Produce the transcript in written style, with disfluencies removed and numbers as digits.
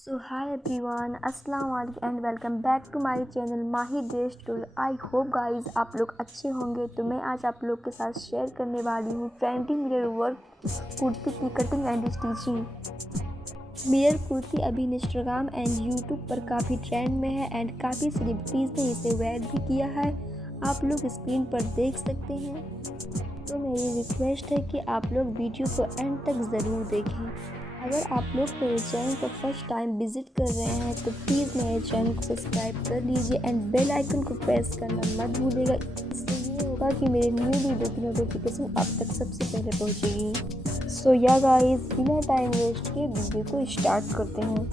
So hi everyone, अस्सलाम वालेकुम and welcome back to my channel Mahi dress tutorial. I hope guys आप लोग अच्छे होंगे। तो मैं आज आप लोग के साथ शेयर करने वाली हूँ ट्रेंडिंग मिरर वर्क कुर्ती की cutting and stitching. Mirror kurti अभी इंस्टाग्राम एंड यूट्यूब पर काफ़ी ट्रेंड में है एंड काफ़ी सेलिब्रिटीज़ ने इसे वेयर भी किया है। आप लोग स्क्रीन पर देख सकते हैं। तो मेरी रिक्वेस्ट है कि आप लोग वीडियो को एंड तक ज़रूर देखें। अगर आप लोग मेरे चैनल पर फर्स्ट टाइम विजिट कर रहे हैं तो प्लीज़ मेरे चैनल को सब्सक्राइब कर लीजिए एंड बेल आइकन को प्रेस करना मत भूलिएगा। इससे ये होगा कि मेरे न्यू वीडियो की नोटिफिकेशन आप तक सबसे पहले पहुंचेगी। सो या गाइस, बिना टाइम वेस्ट के वीडियो को स्टार्ट करते हैं।